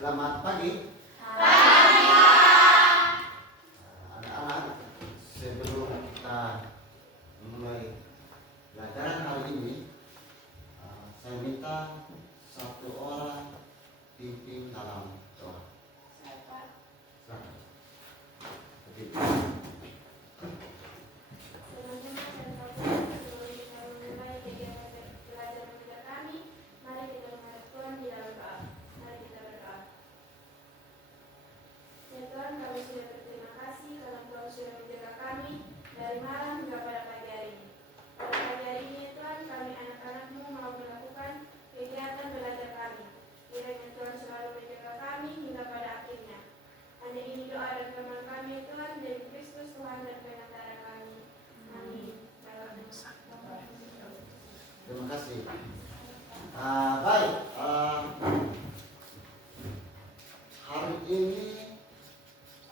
Selamat pagi. Pagi. Anak-anak, sebelum kita mulai pelajaran hari ini, saya minta satu orang pimpin dalam doa. Silakan. Begitu. Dari malam hingga pada pagi hari ini. Pada pagi hari ini Tuhan, kami anak-anak-Mu mau melakukan kegiatan belajar kami. Kiranya Tuhan selalu menjaga kami hingga pada akhirnya. Hanya ini doa dan firman kami Tuhan, dari Kristus Tuhan dan Penantara kami. Amin. Terima kasih. Baik. Hari ini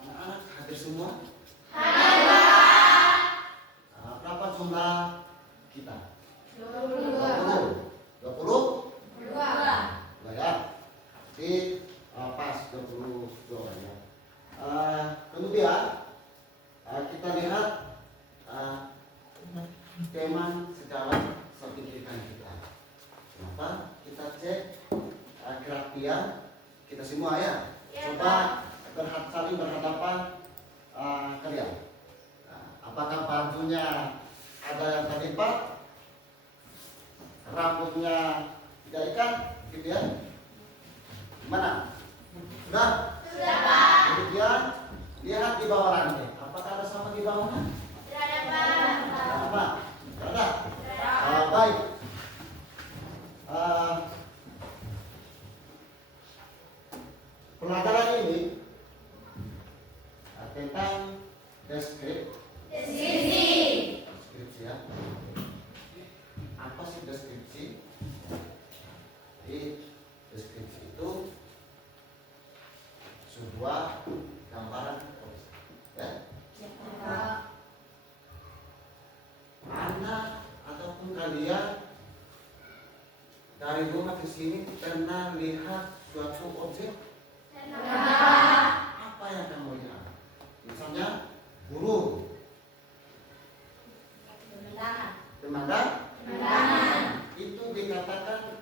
anak-anak hadir semua? Berapa jumlah kita? 20. 20? Nah ya. Jadi pas 22 ya. Kemudian kita lihat tema sejarah pendidikan kita. Kenapa? Kita cek kerapian kita semua ya. Coba saling berhadapan kalian. Apakah bajunya ada yang terlipat, rambutnya tidak ikat, gitu ya? Gimana? Sudah? Sudah, Pak. Kemudian lihat di bawah rantai. Apakah ada sampah di bawahnya? Tidak ada, Pak. Apa? Tidak ada? Tidak. Baik. Pelajaran ini tentang deskripsi ya. Apa sih deskripsi? Jadi deskripsi itu sebuah gambaran objek, ya. Anda ataupun kalian dari rumah ke sini pernah lihat suatu objek? Apa yang kamu lihat? Misalnya burung, pemandangan. Itu dikatakan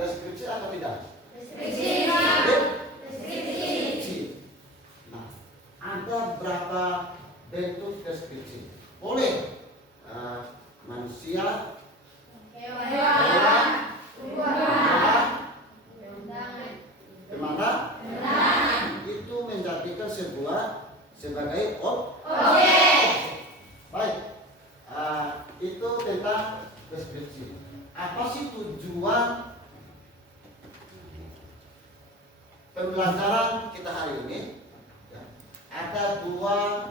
deskripsi atau tidak? Deskripsi. Nah, ada berapa bentuk deskripsi? Boleh manusia, hewan, pemandangan. Itu menjadikan sebagai objek. Baik. Itu tentang deskripsi. Apa sih tujuan pembelajaran kita hari ini? Ya. Ada dua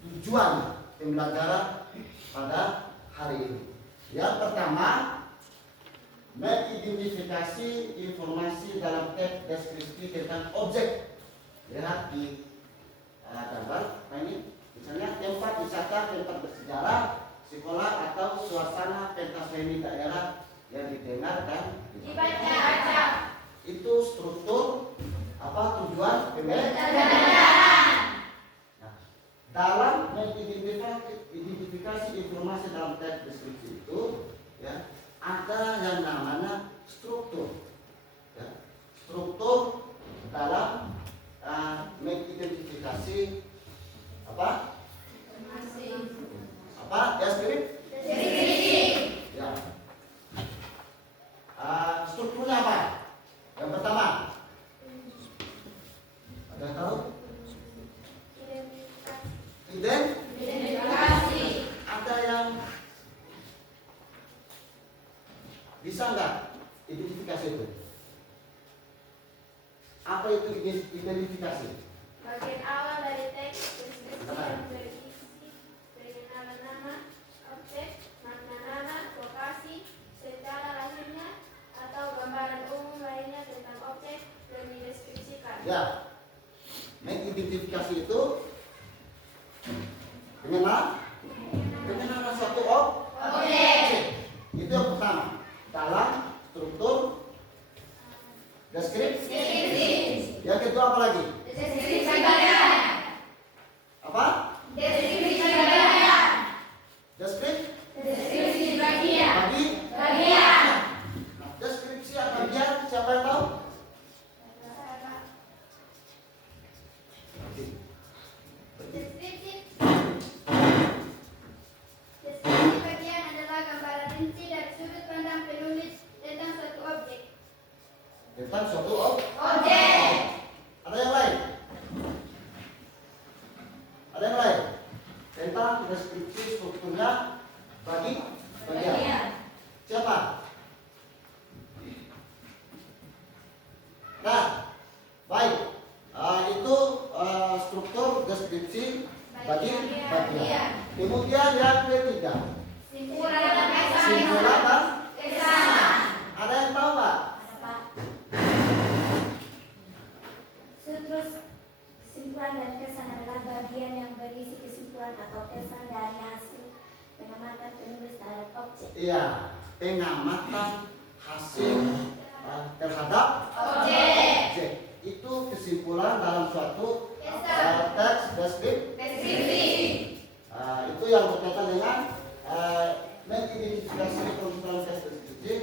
tujuan pembelajaran pada hari ini. Yang pertama, mengidentifikasi informasi dalam teks deskripsi tentang objek. Lihat di gambar. Nah ini misalnya tempat wisata, tempat bersejarah, sekolah atau suasana pentas seni daerah yang didengar dan Dibaca. itu struktur tujuan pembelajaran. Nah, dalam mengidentifikasi informasi dalam teks deskripsi itu ya, ada yang namanya struktur ya. Struktur dalam mengidentifikasi deskripsi ya. Strukturnya apa? Yang pertama, ada yang tahu? Identifikasi. Ada yang bisa nggak identifikasi itu? Apa itu identifikasi? Bagian awal dari teks deskripsi yang berisi pengenalan nama, objek, makna nama, lokasi, secara lahirnya, atau gambaran umum lainnya tentang objek yang dideskripsikan. Ya, mengidentifikasi itu pengenalan suatu objek. Itu yang pertama dalam struktur deskripsi. Yang kedua apa lagi? Deskripsi bagian. Apa? Deskripsi bagian. Deskripsi Bagian. bagian. Nah, deskripsi bagian siapa yang tahu? Deskripsi bagian adalah gambaran rinci dari sudut pandang penulis tentang suatu objek. Tentang suatu Objek. Ada yang lain? Ada yang lain? Tentang deskripsi strukturnya bagian. Siapa? Nah, baik. Itu struktur deskripsi bagian. Kemudian yang ketiga, Simpulan simpulan dan kesan. ada yang tahu nggak? Terus kesimpulan dan kesan adalah bagian yang berisi kesimpulan atau kesan dari hasil pengamatan penulis terhadap objek. Iya, pengamatan hasil terhadap objek. Itu kesimpulan dalam suatu teks deskripsi. Itu yang berkaitan dengan mengidentifikasi kesimpulan teks deskripsi,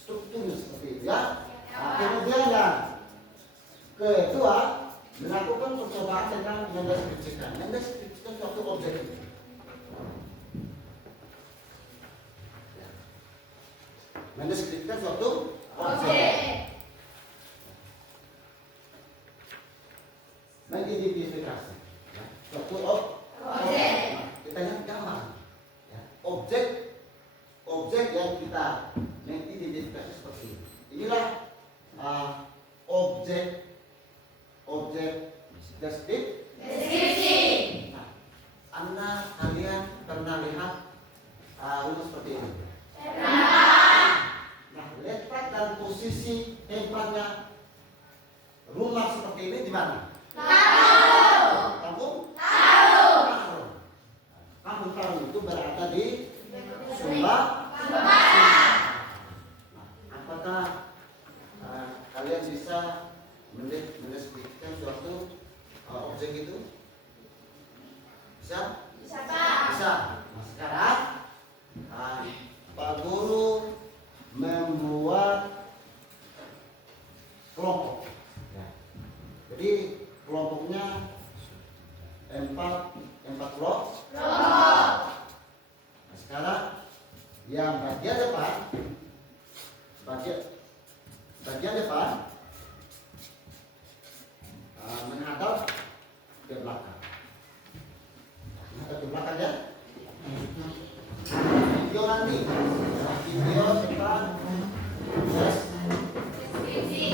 strukturnya seperti itu ya. Kemudian yang kedua, melakukan percobaan dengan mendeskripsikan suatu objek. Mendeskripsikan suatu objek. Mengidentifikasi suatu objek. Kita lihat gambar. Ya, objek yang kita mengidentifikasi seperti ini. Inilah objek deskripsi. Nah, kalian pernah lihat rumah seperti ini? Nah, letak dan posisi tempatnya rumah seperti ini di mana? Kampung Tarung itu berada di Sumba. Apakah kalian bisa mendeskripsikan suatu objek itu? Bisa? Bisa. Nah, sekarang Pak Guru membuat kelompok. Ya. Jadi kelompoknya empat kelompok. Nah, sekarang yang bagian depan menghadap ke belakang. Menghadap ke belakang ya. Video nanti, video tentang Deskripsi.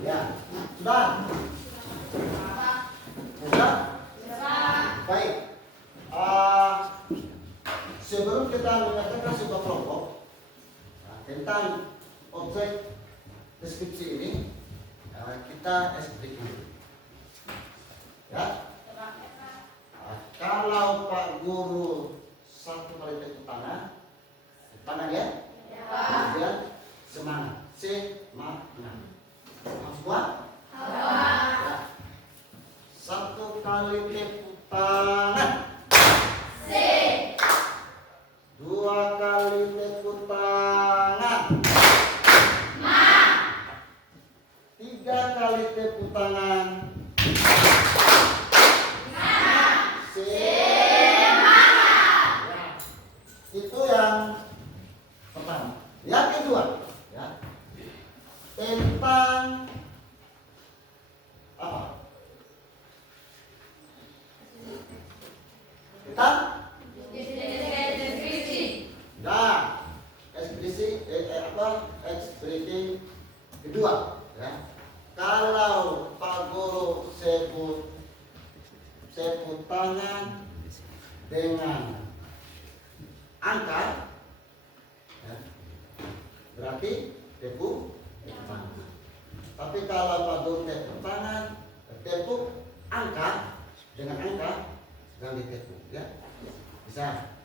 ya sudah. Sudah. Baik. Sebelum kita menyatakan sebuah kelompok tentang objek deskripsi ini, kita explain dulu. Ya. Kalau Pak Guru satu kali tepuk tangan ya, kemudian semangat, semangat. Semua? Ya. Satu kali tepuk tangan. Dua kali tepuk tangan. Tiga kali tepuk tangan. Ya. Itu yang pertama. Yang kedua, ya, tentang apa? Tentang Deskripsi. nah, ekspresi kedua, ya. Kalau Pak Guru sebut tangan dengan angka, ya, berarti tepuk tangan. Tapi kalau Pak Guru tepuk tangan, tepuk angka dengan angka, jangan ditepuk, ya. Bisa.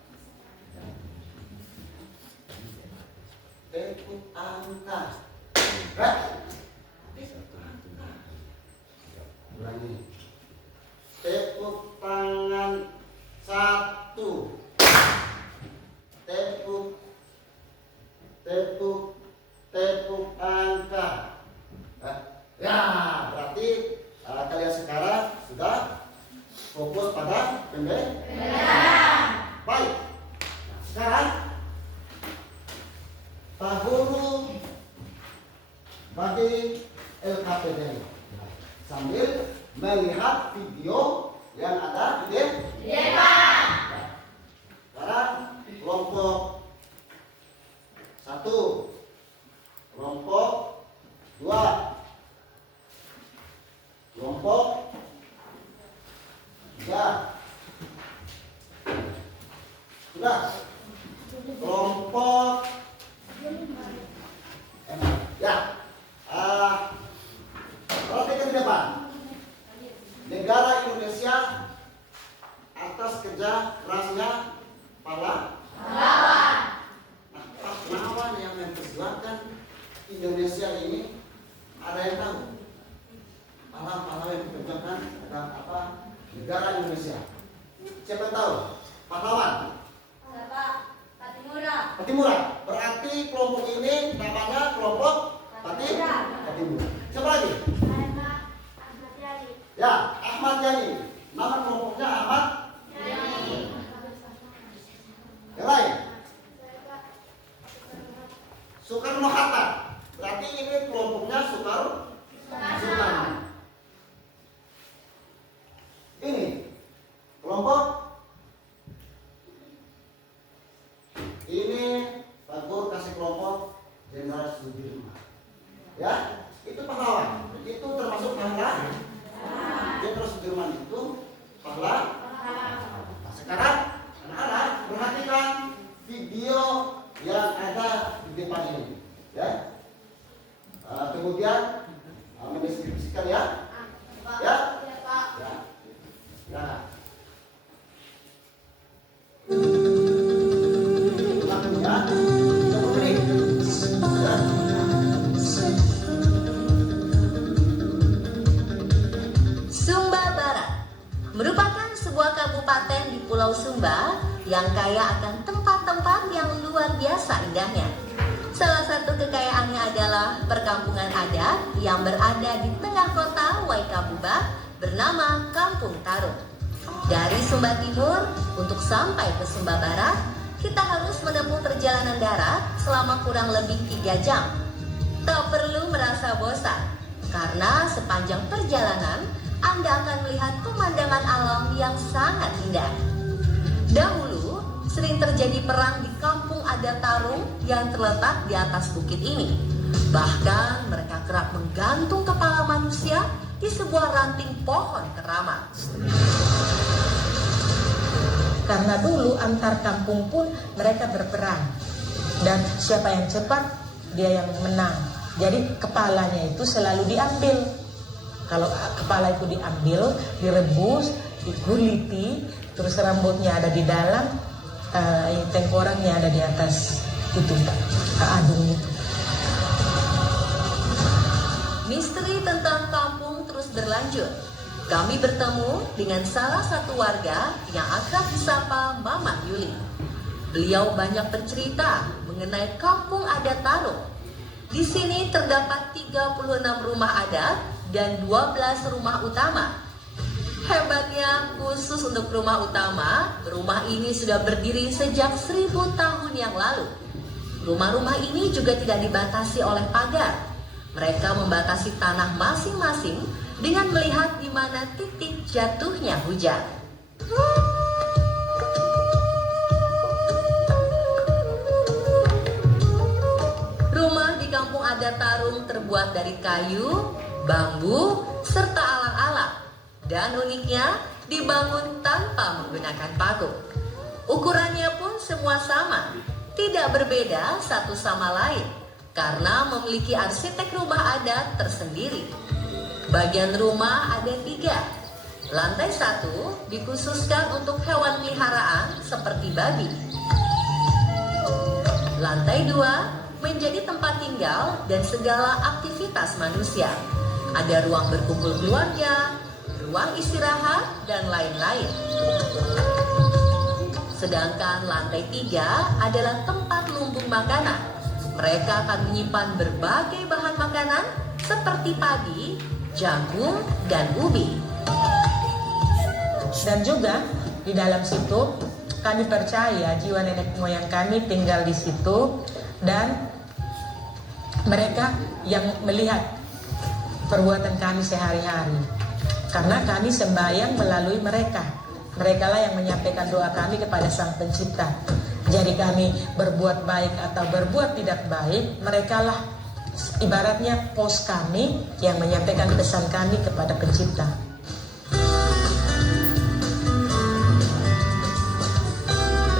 Tepuk angka. Ulangi. Tepuk tangan 1. Tepuk angka. Ya, berarti kalian sekarang sudah fokus pada pembelajaran. Baik. Nah, sekarang Pak Guru bagi LKPD sambil melihat video yang ada di depan. Sekarang kelompok 1, kelompok 2, kelompok 3. Sudah. Kelompok ya. Perhatikan di depan. Negara Indonesia atas kerja kerasnya pahlawan. Nah, pahlawan yang memperjuangkan Indonesia ini ada yang tahu? Pahlawan yang memperjuangkan apa? Negara Indonesia. Siapa yang tahu? Pahlawan. Patimura. Berarti kelompok ini namanya kelompok Patimura. Siapa lagi? Ya, Ahmad Yani. Nama kelompoknya Ahmad Yani. Yang lain? Soekarno Hatta. Berarti ini kelompoknya Soekarno. Ini kelompok ini Bagur kasih kelompok Jenderal Sudirman. Ya, itu pahlawan. Itu termasuk pahlawan. Jenderal Sudirman itu pahlawan. Nah, sekarang anak-anak perhatikan video yang ada di depan ini. Ya. Kemudian mendeskripsikan ya. Ya. Ya. Ya. Sumba Barat merupakan sebuah kabupaten di Pulau Sumba yang kaya akan tempat-tempat yang luar biasa indahnya. Salah satu kekayaannya adalah perkampungan adat yang berada di tengah kota Waikabubak bernama Kampung Tarung. Dari Sumba Timur untuk sampai ke Sumba Barat, kita harus menempuh perjalanan darat selama kurang lebih 3 jam. Tak perlu merasa bosan, karena sepanjang perjalanan Anda akan melihat pemandangan alam yang sangat indah. Dahulu, sering terjadi perang di kampung adat Tarung yang terletak di atas bukit ini. Bahkan mereka kerap menggantung kepala manusia di sebuah ranting pohon keramat. Karena dulu antar kampung pun mereka berperang, dan siapa yang cepat dia yang menang. Jadi kepalanya itu selalu diambil. Kalau kepala itu diambil, direbus, diguliti, terus rambutnya ada di dalam, tengkorangnya ada di atas itu, adung itu. Misteri tentang kampung terus berlanjut. Kami bertemu dengan salah satu warga yang akrab disapa Mamat Yuli. Beliau banyak bercerita mengenai kampung adat Tarung. Di sini terdapat 36 rumah adat dan 12 rumah utama. Hebatnya, khusus untuk rumah utama, rumah ini sudah berdiri sejak 1000 tahun yang lalu. Rumah-rumah ini juga tidak dibatasi oleh pagar. Mereka membatasi tanah masing-masing dengan melihat di mana titik jatuhnya hujan. Rumah di kampung adat Tarung terbuat dari kayu, bambu, serta alang-alang. Dan uniknya, dibangun tanpa menggunakan paku. Ukurannya pun semua sama, tidak berbeda satu sama lain, karena memiliki arsitek rumah adat tersendiri. Bagian rumah ada 3. Lantai 1 dikhususkan untuk hewan peliharaan seperti babi. Lantai 2 menjadi tempat tinggal dan segala aktivitas manusia. Ada ruang berkumpul keluarga, ruang istirahat, dan lain-lain. Sedangkan lantai 3 adalah tempat lumbung makanan. Mereka akan menyimpan berbagai bahan makanan seperti padi, jagung, dan ubi. Dan juga di dalam situ kami percaya jiwa nenek moyang kami tinggal di situ, dan mereka yang melihat perbuatan kami sehari-hari. Karena kami sembahyang melalui mereka. Mereka lah yang menyampaikan doa kami kepada Sang Pencipta. Jadi kami berbuat baik atau berbuat tidak baik, mereka lah ibaratnya pos kami yang menyampaikan pesan kami kepada Pencipta.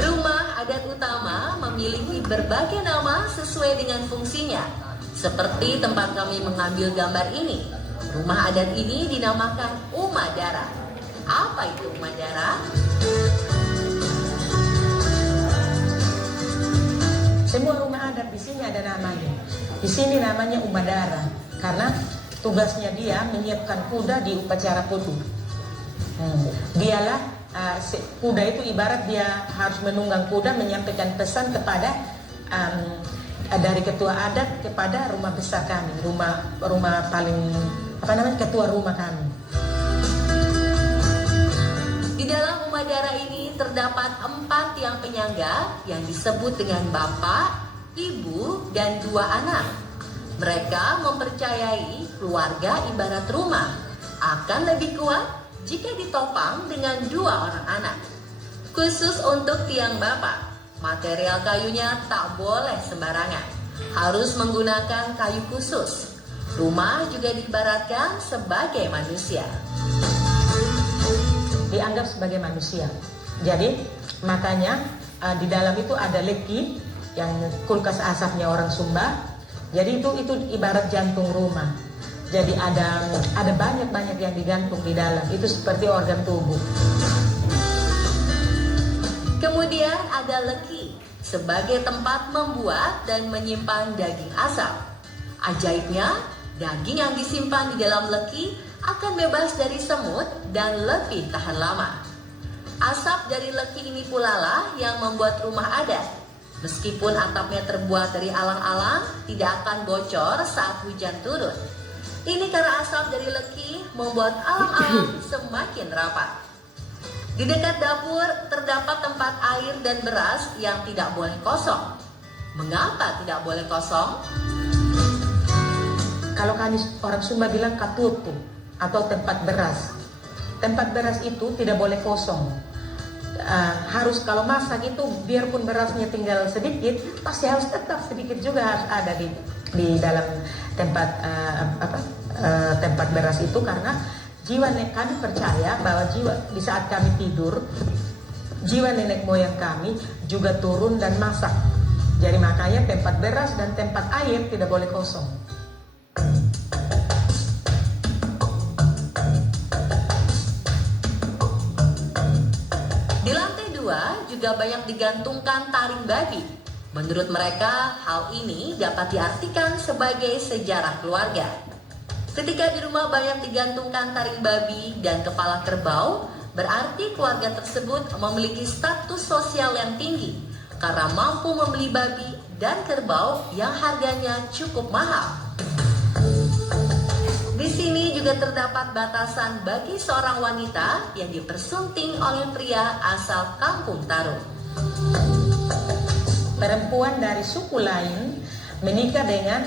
Rumah adat utama memiliki berbagai nama sesuai dengan fungsinya. Seperti tempat kami mengambil gambar ini. Rumah adat ini dinamakan Umadara. Apa itu Umadara? Semua rumah adat di sini ada namanya. Di sini namanya Umadara karena tugasnya dia menyiapkan kuda di upacara putu. Dialah kuda itu ibarat dia harus menunggang kuda menyampaikan pesan kepada dari ketua adat kepada rumah besar kami, rumah paling ketua rumah kami. Di dalam Umadara ini terdapat 4 tiang penyangga yang disebut dengan bapak, ibu, dan 2 anak. Mereka mempercayai keluarga ibarat rumah akan lebih kuat jika ditopang dengan 2 orang anak. Khusus untuk tiang bapak, material kayunya tak boleh sembarangan, harus menggunakan kayu khusus. Rumah juga diibaratkan sebagai manusia. Dianggap sebagai manusia. Jadi makanya di dalam itu ada leki yang kulkas asapnya orang Sumba. Jadi itu ibarat jantung rumah. Jadi ada banyak yang digantung di dalam. Itu seperti organ tubuh. Kemudian ada leki sebagai tempat membuat dan menyimpan daging asap. Ajaibnya, daging yang disimpan di dalam leki akan bebas dari semut dan lebih tahan lama. Asap dari leki ini pula lah yang membuat rumah adat. Meskipun atapnya terbuat dari alang-alang, tidak akan bocor saat hujan turun. Ini karena asap dari leki membuat alang-alang semakin rapat. Di dekat dapur terdapat tempat air dan beras yang tidak boleh kosong. Mengapa tidak boleh kosong? Kalau kami orang Sumba bilang katutu atau tempat beras. Tempat beras itu tidak boleh kosong. Harus kalau masak itu biarpun berasnya tinggal sedikit, pasti harus tetap sedikit juga harus ada di dalam tempat tempat beras itu, karena jiwa nenek kami percaya bahwa di saat kami tidur, jiwa nenek moyang kami juga turun dan masak. Jadi makanya tempat beras dan tempat air tidak boleh kosong. Di lantai 2 juga banyak digantungkan taring babi. Menurut mereka, hal ini dapat diartikan sebagai sejarah keluarga. Ketika di rumah banyak digantungkan taring babi dan kepala kerbau, berarti keluarga tersebut memiliki status sosial yang tinggi karena mampu membeli babi dan kerbau yang harganya cukup mahal. Di sini juga terdapat batasan bagi seorang wanita yang dipersunting oleh pria asal Kampung Tarung. Perempuan dari suku lain menikah dengan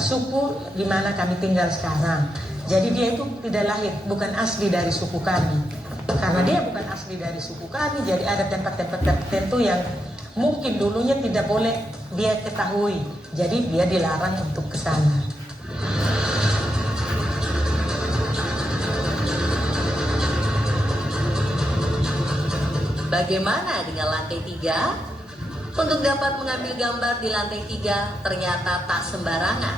suku di mana kami tinggal sekarang. Jadi dia itu tidak lahir, bukan asli dari suku kami. Karena dia bukan asli dari suku kami, jadi ada tempat-tempat tertentu yang mungkin dulunya tidak boleh dia ketahui. Jadi dia dilarang untuk ke sana. Bagaimana dengan lantai 3? Untuk dapat mengambil gambar di lantai 3 ternyata tak sembarangan.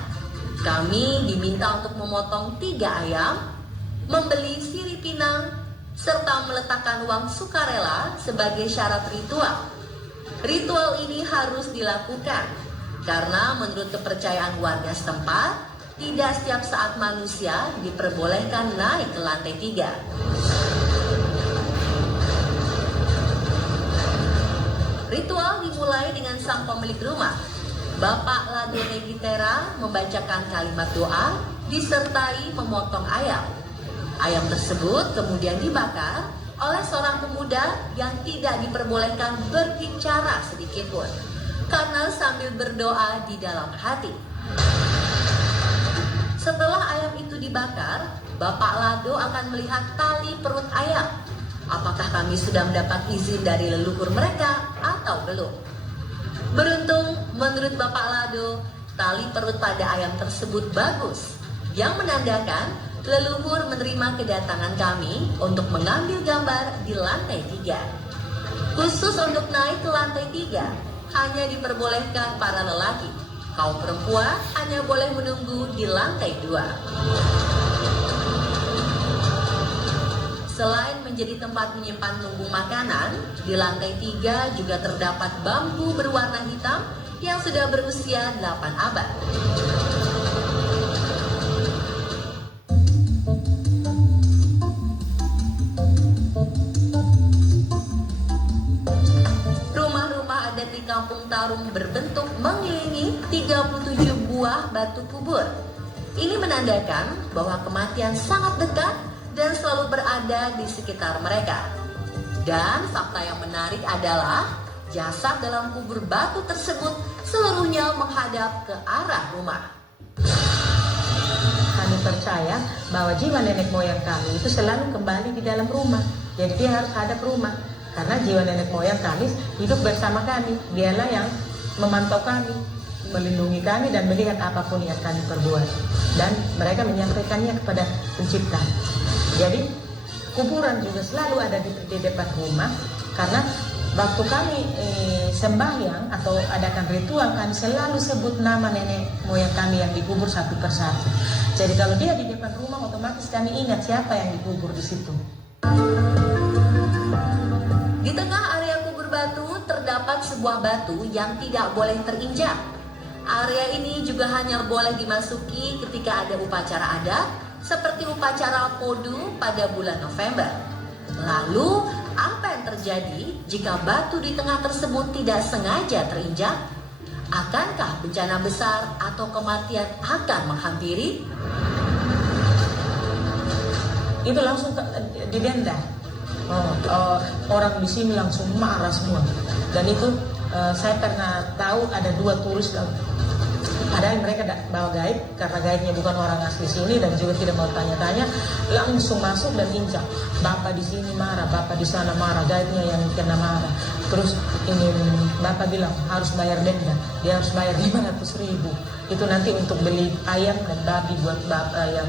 Kami diminta untuk memotong 3 ayam, membeli sirih pinang, serta meletakkan uang sukarela sebagai syarat ritual. Ritual ini harus dilakukan Karena menurut kepercayaan warga setempat, tidak setiap saat manusia diperbolehkan naik ke lantai 3. Ritual dimulai dengan sang pemilik rumah, Bapak Lado Negitera, membacakan kalimat doa disertai memotong ayam. Ayam tersebut kemudian dibakar oleh seorang pemuda yang tidak diperbolehkan berbicara sedikitpun, karena sambil berdoa di dalam hati. Setelah ayam itu dibakar, Bapak Lado akan melihat tali perut ayam. Apakah kami sudah mendapat izin dari leluhur mereka atau belum? Beruntung, menurut Bapak Lado, tali perut pada ayam tersebut bagus, yang menandakan leluhur menerima kedatangan kami untuk mengambil gambar di lantai 3. Khusus untuk naik ke lantai 3, hanya diperbolehkan para lelaki. Kaum perempuan hanya boleh menunggu di lantai 2. Selain menjadi tempat menyimpan lumbung makanan, di lantai 3 juga terdapat bambu berwarna hitam yang sudah berusia 8 abad. Rumah-rumah adat di Kampung Tarung berbentuk mengelilingi 37 buah batu kubur. Ini menandakan bahwa kematian sangat dekat dan selalu berada di sekitar mereka. Dan fakta yang menarik adalah jasad dalam kubur batu tersebut seluruhnya menghadap ke arah rumah. Kami percaya bahwa jiwa nenek moyang kami itu selalu kembali di dalam rumah. Jadi dia harus hadap rumah. Karena jiwa nenek moyang kami hidup bersama kami. Dialah yang memantau kami, melindungi kami dan melihat apapun yang kami perbuat. Dan mereka menyampaikannya kepada pencipta. Jadi kuburan juga selalu ada di depan rumah, karena waktu kami sembahyang atau adakan ritual, kami selalu sebut nama nenek moyang kami yang dikubur satu persatu. Jadi kalau dia di depan rumah, otomatis kami ingat siapa yang dikubur di situ. Di tengah area kubur batu terdapat sebuah batu yang tidak boleh terinjak. Area ini juga hanya boleh dimasuki ketika ada upacara adat, seperti upacara Podu pada bulan November. Lalu, apa yang terjadi jika batu di tengah tersebut tidak sengaja terinjak? Akankah bencana besar atau kematian akan menghampiri? Itu langsung didenda. Orang di sini langsung marah semua. Dan itu saya pernah tahu ada 2 turis. Padahal mereka bawa guide, karena guide-nya bukan orang asli sini dan juga tidak mau tanya-tanya, langsung masuk dan injak. Bapak di sini marah, bapak di sana marah, guide-nya yang kena marah. Terus ini bapak bilang harus bayar denda, dia harus bayar 500.000. Itu nanti untuk beli ayam dan babi buat bapak yang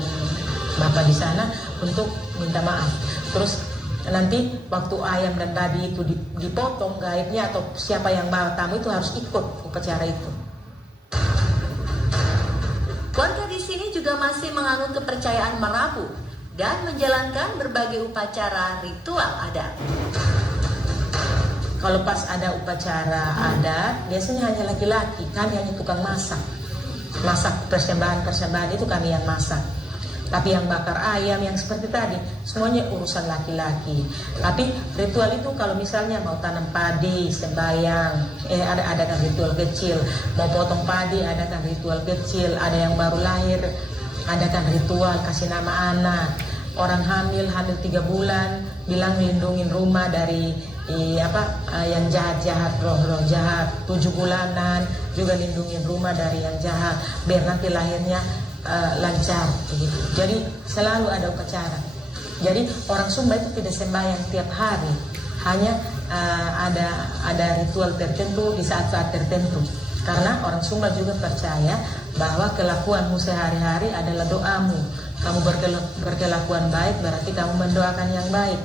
bapak di sana untuk minta maaf. Terus nanti waktu ayam dan babi itu dipotong, guide-nya atau siapa yang bawa tamu itu harus ikut upacara itu. Warga di sini juga masih menganut kepercayaan Merabu dan menjalankan berbagai upacara ritual adat. Kalau pas ada upacara adat, biasanya hanya laki-laki, kami hanya tukang masak. Masak persembahan-persembahan itu kami yang masak. Tapi yang bakar ayam, yang seperti tadi, semuanya urusan laki-laki. Tapi ritual itu kalau misalnya mau tanam padi, sembahyang, adakan ritual kecil. Mau potong padi, adakan ritual kecil. Ada yang baru lahir, adakan ritual kasih nama anak. Orang hamil 3 bulan, bilang lindungin rumah dari yang jahat-jahat, roh-roh jahat. 7 bulanan, juga lindungin rumah dari yang jahat. Biar nanti lahirnya lancar begitu. Jadi selalu ada upacara. Jadi orang Sumba itu tidak sembahyang tiap hari, hanya ada ritual tertentu di saat-saat tertentu. Karena orang Sumba juga percaya bahwa kelakuanmu sehari-hari adalah doamu. Kamu berkelakuan baik berarti kamu mendoakan yang baik.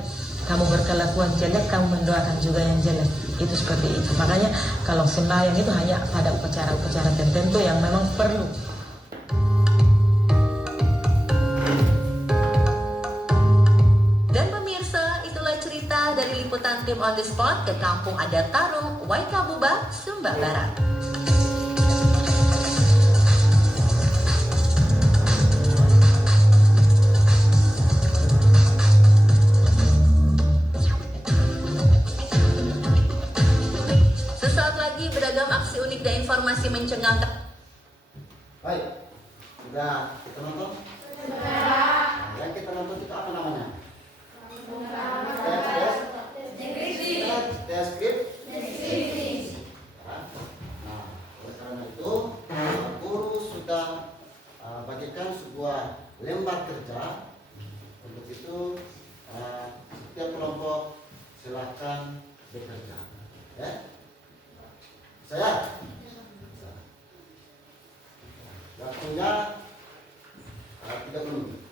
Kamu berkelakuan jelek, kamu mendoakan juga yang jelek. Itu seperti itu. Makanya kalau sembahyang itu hanya pada upacara-upacara tertentu yang memang perlu. Dari liputan tim On The Spot ke Kampung Adat Tarung, Waikabubak, Sumba Barat. mencengangkan. Baik, sudah kita nonton? Nah, yang kita nonton itu apa namanya? Deskripsi. Nah, oleh karena itu guru sudah bagikan sebuah lembar kerja. Untuk itu setiap kelompok silakan bekerja. Ya, saya. Waktunya 30 menit.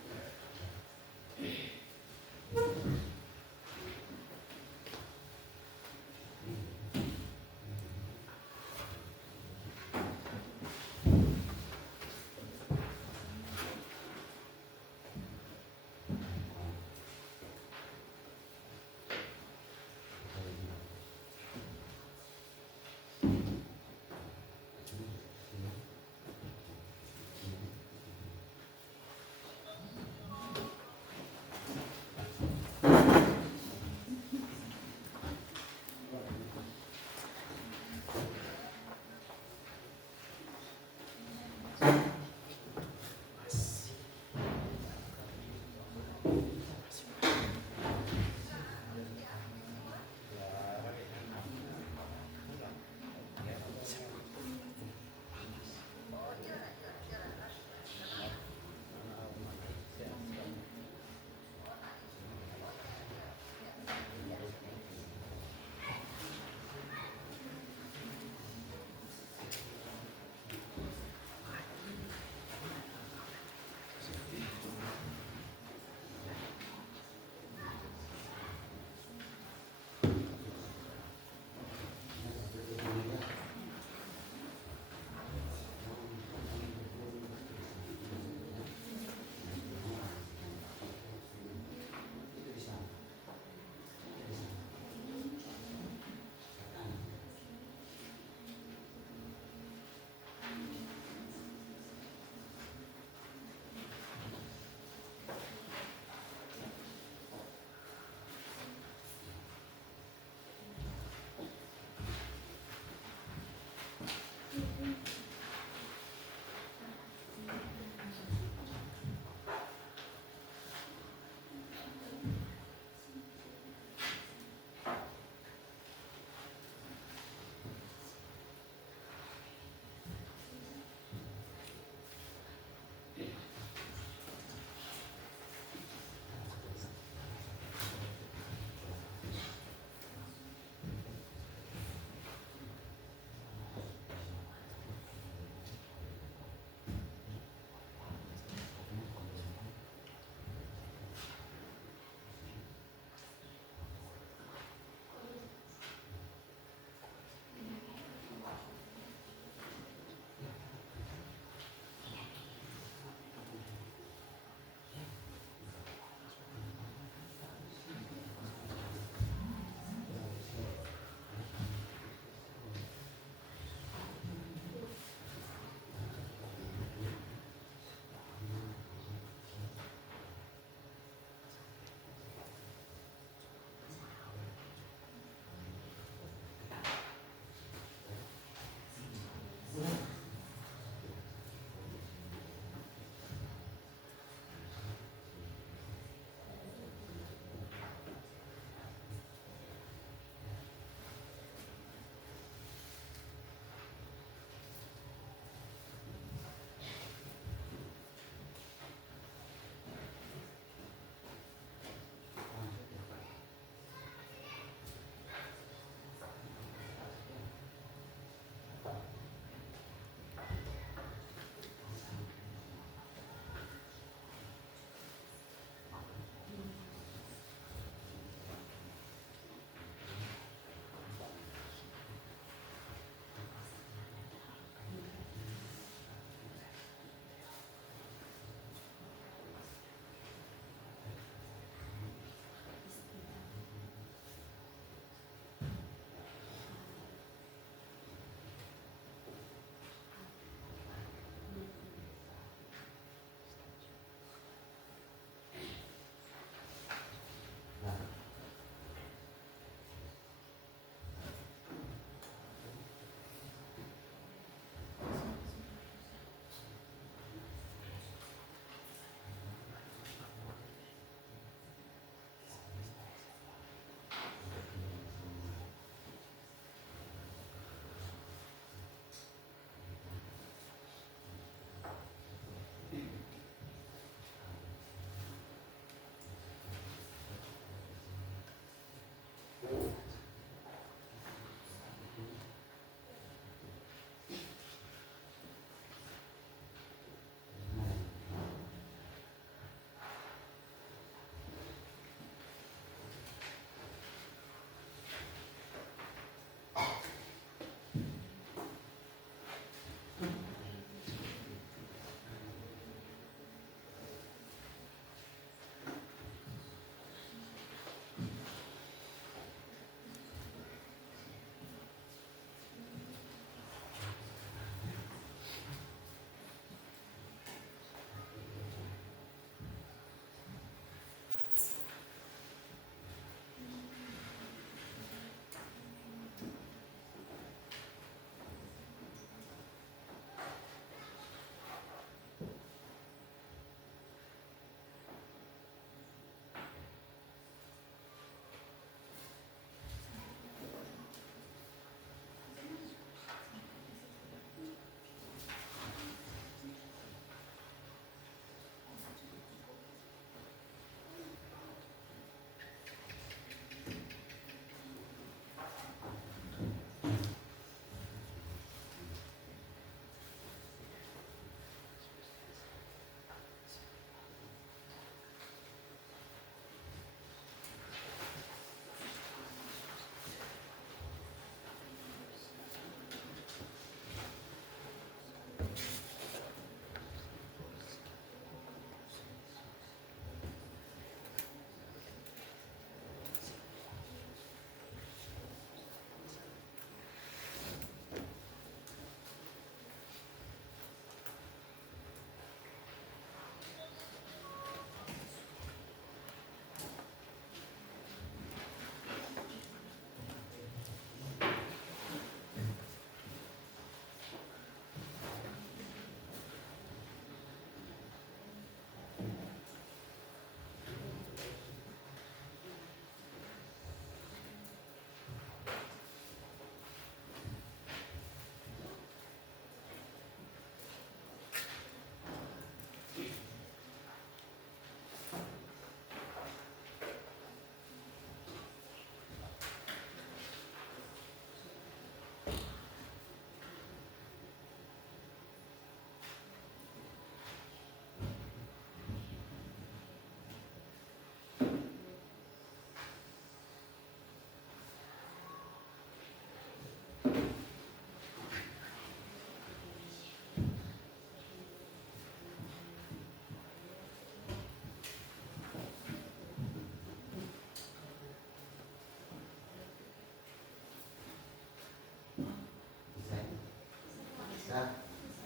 Bisa.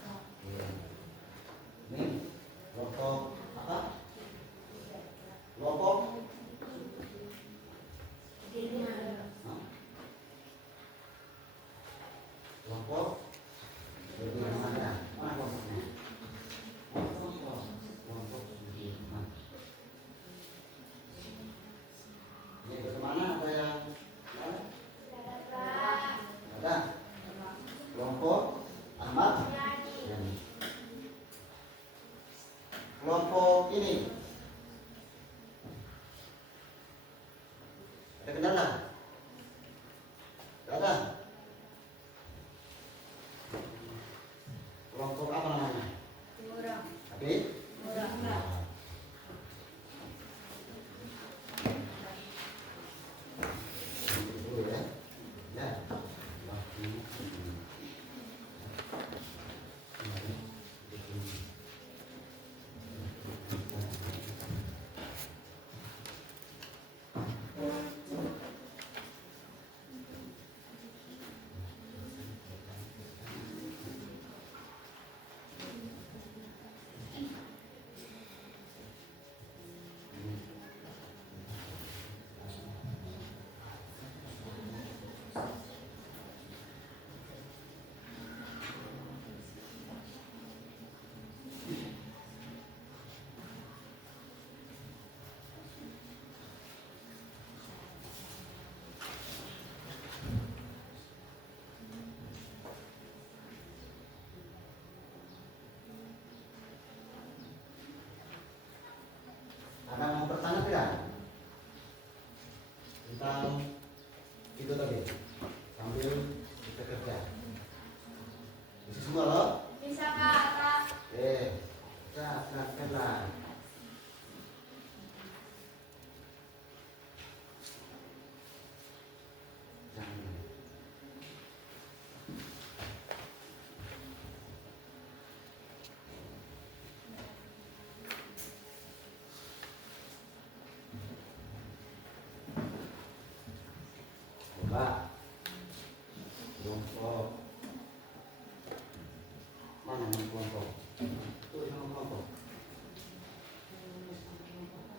Oke. Ini kelompok apa? Kelompok Hah? Kelompok Sudirman. Mana kelompoknya? Kelompok Sudirman. Ini bagaimana ada yang ada? Kelompok Ahmad Yani. Kelompok ini ada kendala? Tidak ada. Kelompok apa namanya? Oke. Dulu ya. Ya. Ada yang mau bertanya tidak tentang itu tadi sambil kita kerja? Bisa semua loh? Bisa Kak. Kita silakanlah. Coba kelompok mana yang kelompok? Itu yang kelompok.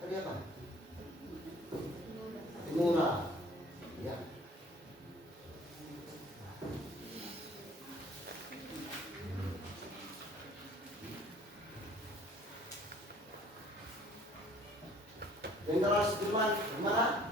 Tadi apa? Timura. Ya. Jenderal Sudirman gimana?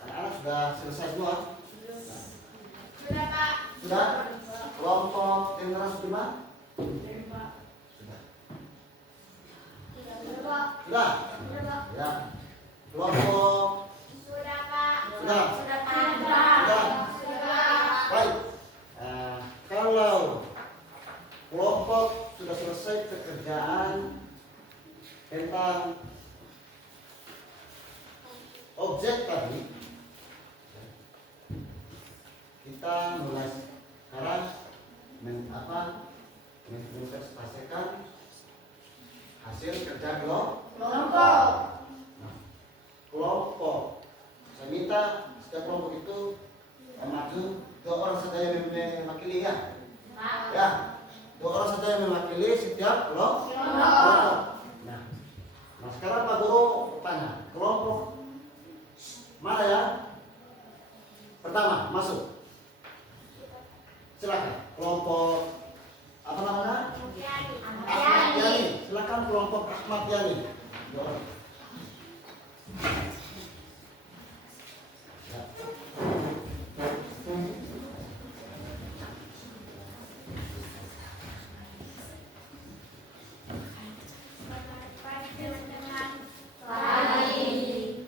Anak-anak sudah selesai semua? Sudah, Pak. Sudah? Kelompok generasi lima? Sudah. Sudah? Ya. Kelompok Sudah, Pak. sudah? Sudah, Pak. Sudah? Sudah. Baik. Kalau kelompok sudah selesai pekerjaan tentang objek tadi, kita mulai sekarang menginterpretasikan hasil kerja Kelompok. kelompok. Saya minta setiap kelompok itu maju 2 orang saja yang mewakili ya. Pak. Ya, 2 orang saja yang mewakili setiap kelompok. Kelompok. Nah, sekarang Pak Guru tanya, kelompok mana ya? Pertama, masuk. Silakan. Kelompok apa namanya? Ahmad Yani. Silakan kelompok Ahmad Yani. 2 orang. Ya. Selamat pagi teman-teman. Pagi.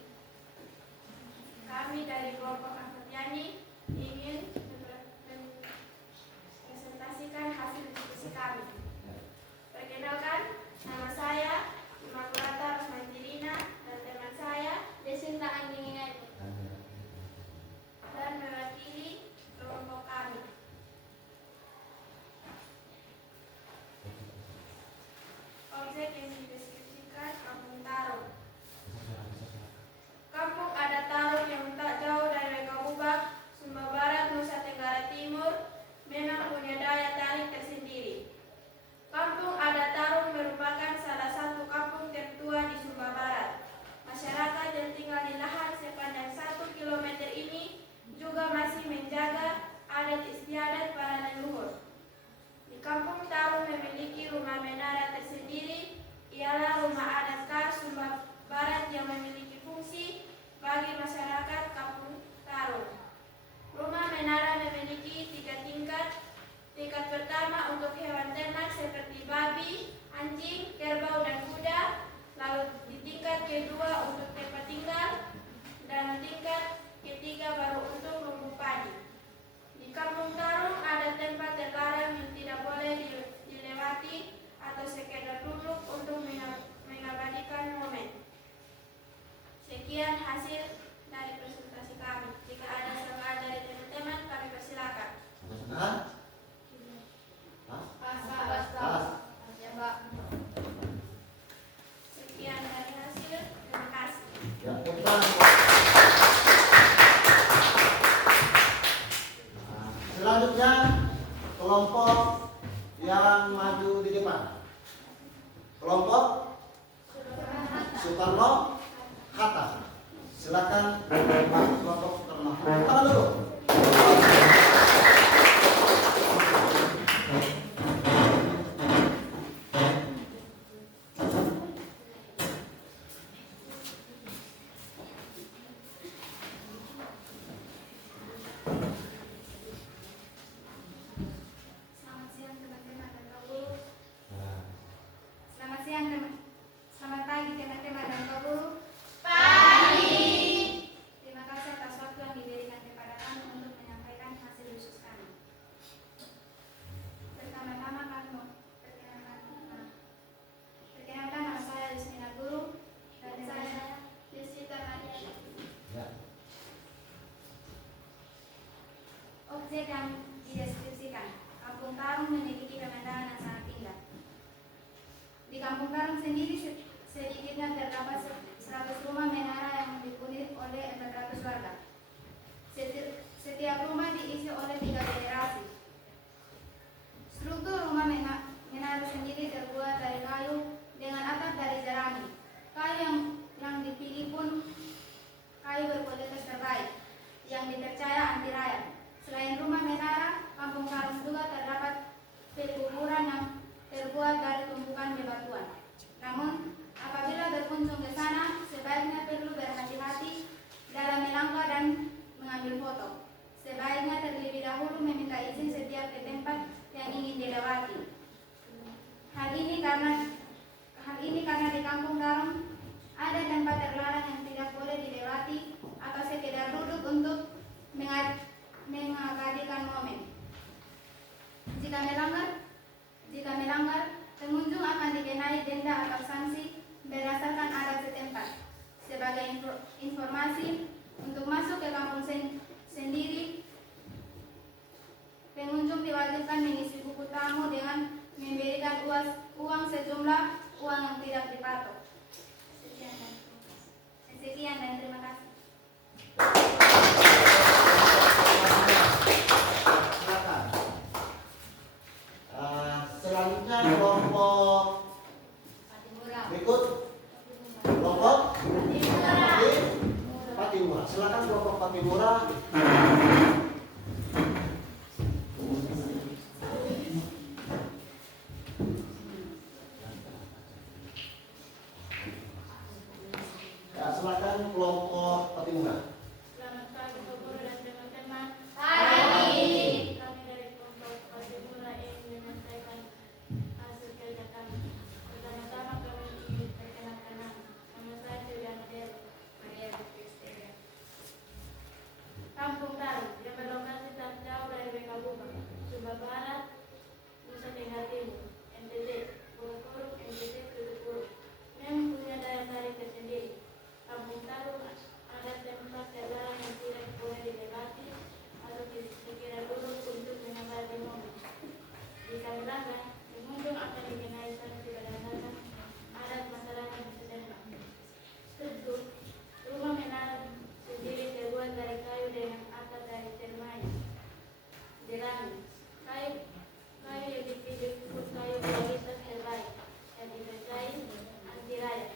Kami dari kelompok Ahmad Yani ingin mempresentasikan hasil diskusi kami. Perkenalkan, nama saya Immaculata Rosmantirina dan teman saya Desinta Andinginani dan mewakili kelompok kami. Objek yang dideskripsikan Kampung Tarung. Kampung Adat Tarung yang tak jauh dari Lekagubak, Sumba Barat, Nusa Tenggara Timur memang punya daya tarik tersendiri. Kampung Adat Tarung merupakan salah satu kampung tertua di Sumba Barat. Masyarakat yang tinggal di lahan sepanjang 1 km ini juga masih menjaga adat istiadat para leluhur. Di Kampung Tarung memiliki rumah menara tersendiri, ialah rumah adat khas Sumba Barat yang memiliki fungsi bagi masyarakat Kampung Tarung. Rumah menara memiliki 3 tingkat. Tingkat pertama untuk hewan ternak seperti babi, anjing, kerbau, dan kuda. Lalu di tingkat kedua untuk tempat tinggal, dan tingkat ketiga baru untuk lumbung padi. Di Kampung Tarung ada tempat terlarang yang tidak boleh dilewati atau sekedar duduk untuk mengabadikan momen. Sekian hasil dari presentasi kami. Jika ada soal dari teman-teman, kami persilakan. Sudah? Pas. Ya, Pak. Sekian dari hasil. Terima kasih. Ya, kita selanjutnya kelompok yang maju di depan. Kelompok Soekarno Hatta. Silakan kelompok Soekarno Hatta. Tangan dulu. Selamat siang teman-teman dan Pak Guru. Selamat pagi teman-teman dan Pak Guru. Pagi. Terima kasih atas waktu yang diberikan kepada kami untuk menyampaikan hasil diskusi kami. Pertama-tama kami mau perkenalkan nama saya Yusmina Guru dan saya Desita Maria. Ya. Objek yang dideskripsikan. Kampung Tarung memiliki pemandangan yang sangat indah. Di Kampung Tarung sendiri sedikitnya terdapat 100 rumah menara yang dihuni oleh 400 warga. Setiap rumah diisi oleh 3 generasi. Struktur rumah menara sendiri terbuat dari kayu dengan atap dari jerami. Kayu yang dipilih pun kayu berkualitas terbaik yang dipercaya anti rayap. Selain rumah menara, Kampung Tarung juga terdapat pekuburan yang sejumlah uang yang tidak dipatok. Sekian dan terima kasih. Silakan. Selanjutnya kelompok berikut kelompok Patimura. Silakan kelompok Patimura. Ya, silakan kelompok Patimura. Selamat pagi Pak Guru dan teman-teman. Pagi. Kami dari kelompok Patimura ingin menyampaikan hasil kerja kami. Pertama-tama kami ingin perkenalkan nama saya Juliana Deli. Kampung Taru yang berlokasi tak jauh dari Bekabupa, Sumba Barat, Nusa Tenggara Timur, NTT, Bengkulu, NTT, Tutupulu. Memang punya daya tarik tersendiri. Kampung Taru ada tempat terlarang yang tidak boleh dilewati atau dikira dulu untuk menyambangi mobil. Jika melanggar, pengunjung akan dikenai sanksi berdasarkan adat masyarakat setempat. Kedua, rumah menara sendiri terbuat dari kayu dengan atap dari termai. Jerami, kayu yang dipilih untuk kayu kualitas terbaik yang dipercayai anti raya.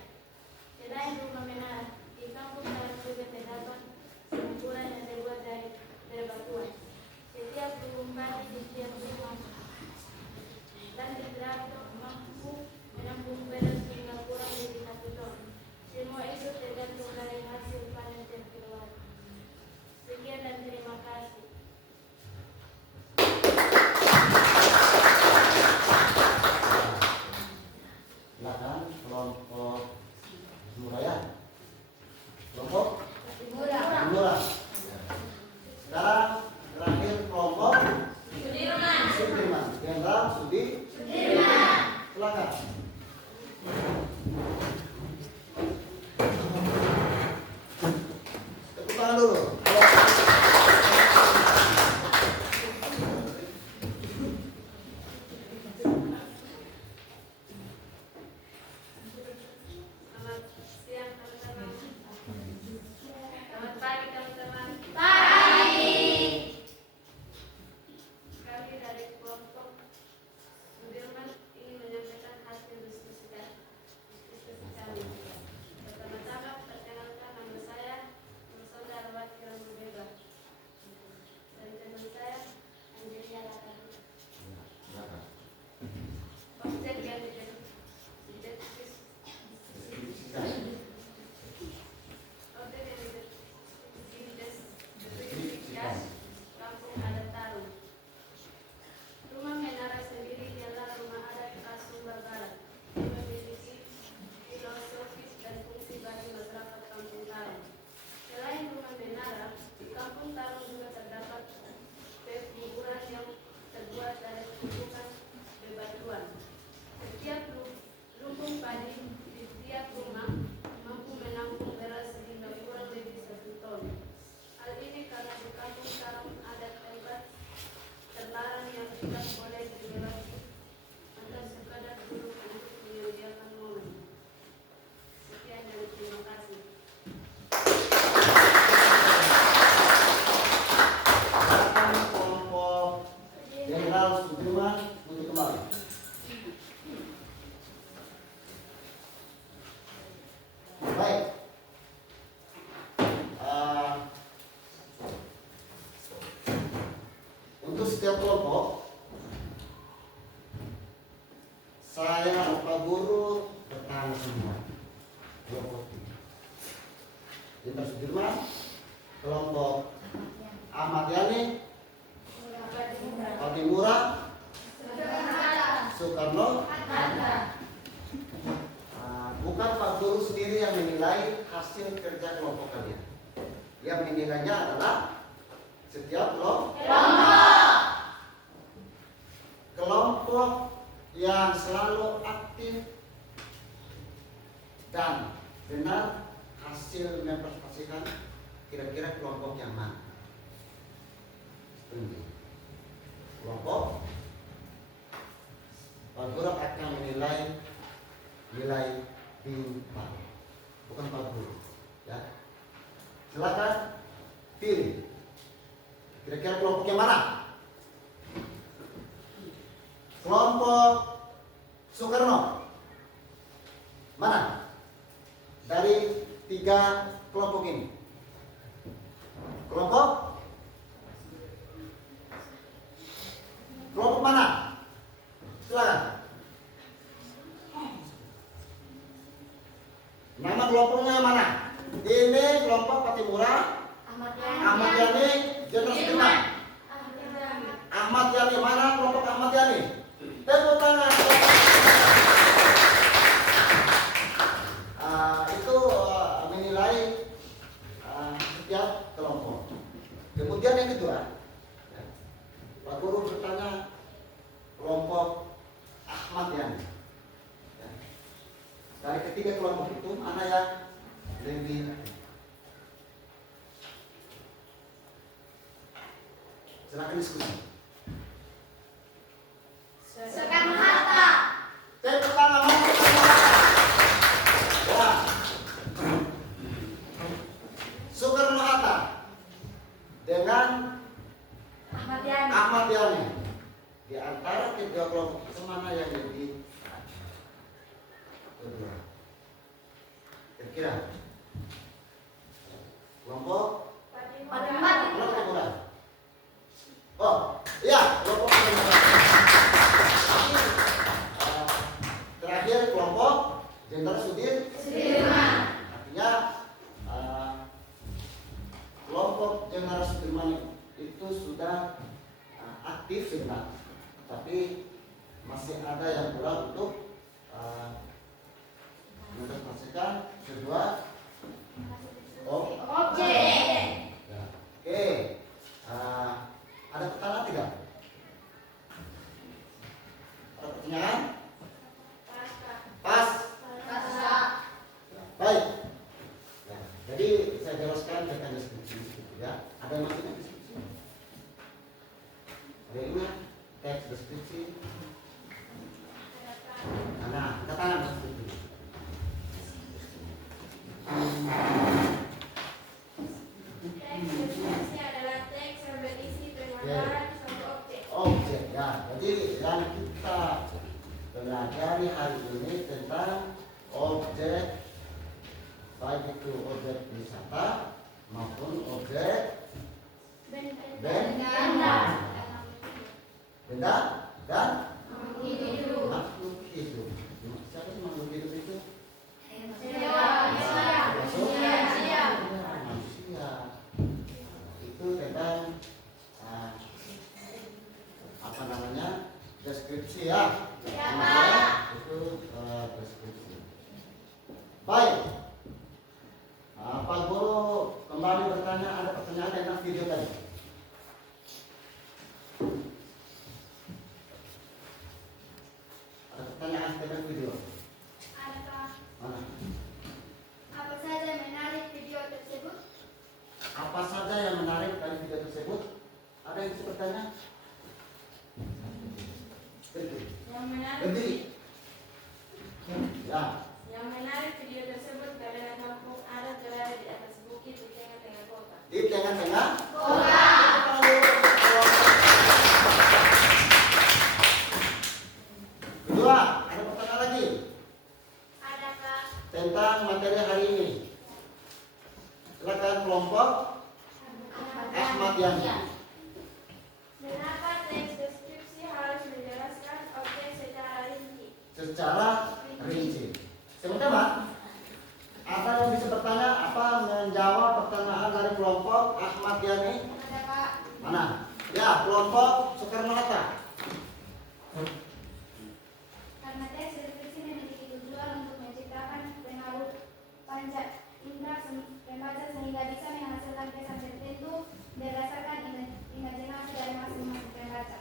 Selain rumah menara, di kampung Taru juga terdapat sumpuran yang terbuat dari berbatuan. Setiap lubang padi di setiap rumah dan ditraktor mampu menampung beras hingga kurang lebih 1 ton. Semua itu tergantung dari hasil panen yang keluar. Sekian dan terima kasih. Silakan kelompok Juraya. Kelompok Patimura. Sekarang terakhir kelompok Sudirman. Jenderal Sudirman. Silakan. Tepuk tangan dulu. Selamat siang teman-teman. Selamat pagi teman-teman. Kami dari kelompok Sudirman ingin menyampaikan hasil diskusi kami. Pertama-tama perkenalkan nama saya Saudara Wakil Mubeba dan teman saya Angelia Latari. Silakan. Objek yang identifikasi Kampung Adat Taru. Rumah menara sendiri ialah rumah adat khas Sumba Barat. Dia memiliki filosofis dan fungsi bagi masyarakat Kampung Taru. Selain rumah menara, di Kampung Taru juga terdapat pekuburan yang terbuat dari tumpukan bebatuan. Setiap lumbung padi di setiap rumah mampu menampung beras hingga kurang lebih 1 ton. Hal ini karena di Kampung Taru ada tempat terlarang yang tidak boleh dilewati atau sekadar duduk untuk menyediakan momen. Sekian dan terima kasih. Silakan kelompok Jenderal Sudirman untuk kembali. Baik. Untuk setiap kelompok, saya Pak Guru bertanya semua. Kelompok Jenderal Sudirman, kelompok Ahmad Yani, Patimura, Soekarno. Bukan Pak Guru sendiri yang menilai hasil kerja kelompok kalian. Yang menilainya adalah setiap kelompok yang selalu aktif dan benar hasil mempresentasikan kira-kira kelompok yang mana. Kelompok Pak Guru akan menilai nilai bintang, bukan 40. Ya. Silakan pilih. Kira-kira kelompok yang mana? Kelompok Soekarno. Mana? Dari 3 kelompok ini. Kelompok mana? Silakan. Nama kelompoknya mana? Ini kelompok Patimura, Ahmad Yani, Jenderal Sudirman. Ahmad Yani, mana kelompok Ahmad Yani? Tepuk tangan. Itu menilai setiap kelompok. Kemudian yang kedua, Pak Guru bertanya kelompok Ahmad Yani. Dari ketiga kelompok itu mana yang lebih silakan diskusi. Soekarno-Hatta. Tepuk tangan untuk Soekarno-Hatta. Ya. Soekarno-Hatta dengan Ahmad Yani. Di antara kedua kelompok itu mana yang lebih kedua? Kira-kira kelompok Patimura. Oh, iya, kelompok Patimura. Terakhir kelompok Jenderal Sudirman. Artinya kelompok Jenderal Sudirman itu sudah aktif sebenarnya, tapi masih ada yang kurang untuk mendefinisikan kedua Objek. Ya. Oke. Ada pertanyaan tidak? Ada pertanyaan? Pas. Baik. Ya, jadi saya jelaskan tentang deskripsi ya. Ada yang maksudnya deskripsi? Ada yang ingat teks deskripsi? Nah, kata tangan deskripsi. Teks deskripsi adalah teks yang berisi penggambaran suatu objek. Objek ya. Jadi yang kita pelajari hari ini tentang objek, baik itu objek wisata maupun objek benda dan makhluk hidup. Siapa sih makhluk hidup itu? Manusia. Itu tentang apa namanya, deskripsi ya. Itu deskripsi. Baik. Pak Guru kembali bertanya, ada pertanyaan tentang video tadi. Ada pertanyaan tentang video. Mana? Apa saja menarik video tersebut? Apa saja yang menarik dari video tersebut? Ada yang bisa bertanya? Yang menarik, Berdiri. Ya. yang menarik video tersebut adalah kampung adat berada di atas bukit di tengah-tengah kota. Di tengah-tengah Kota. Kedua, ada pertanyaan lagi Adakah tentang materi hari ini. Silakan kelompok Ahmad Yani. Mengapa teks deskripsi harus menjelaskan objek secara rinci? Secara rinci. Teman-teman, ada yang bisa bertanya apa menjawab pertanyaan dari kelompok Ahmad Yani? Mana? Ya, kelompok Soekarno-Hatta. Karena teks deskripsi memiliki tujuan untuk menciptakan pengaruh panca indera pembaca sehingga bisa menghasilkan kesan tertentu berdasarkan imajinasi dari masing-masing pembaca.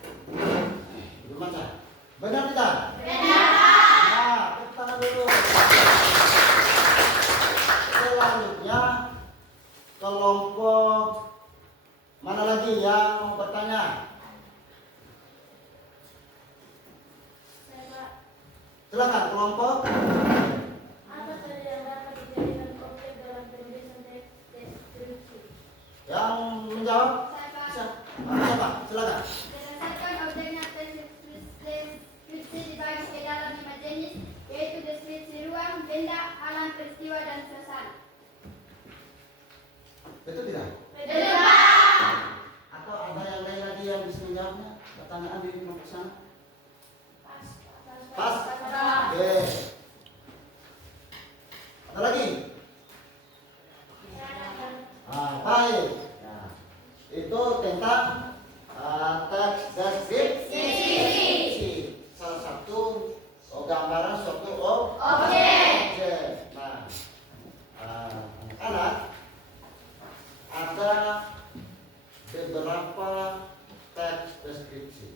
Gimana? Benar tidak? benar? Nah, tepuk tangan dulu. Selanjutnya kelompok mana lagi yang mau bertanya? Silakan kelompok agenda, alam peristiwa dan suasana. Betul tidak? Betul, Pak. Atau ada yang lain lagi yang bisa menjawabnya? Pertanyaan di kelompok sana? Pas? Oke. Ada lagi? Baik. Nah, itu tentang teks deskripsi. Salah satu gambaran suatu objek. Nah, anak-anak, ada beberapa teks deskripsi.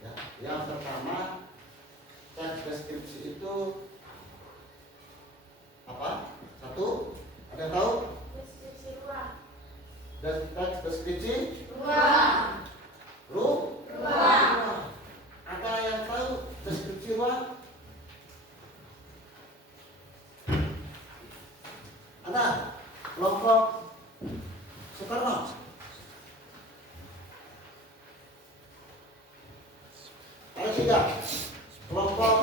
Ya. Yang pertama, teks deskripsi itu apa? Satu, ada yang tahu? Deskripsi ruang. Teks deskripsi Ruang. ruang. Ada yang tahu deskripsi ruang? Ada? Kelompok Soekarno. Ada tiga. Kelompok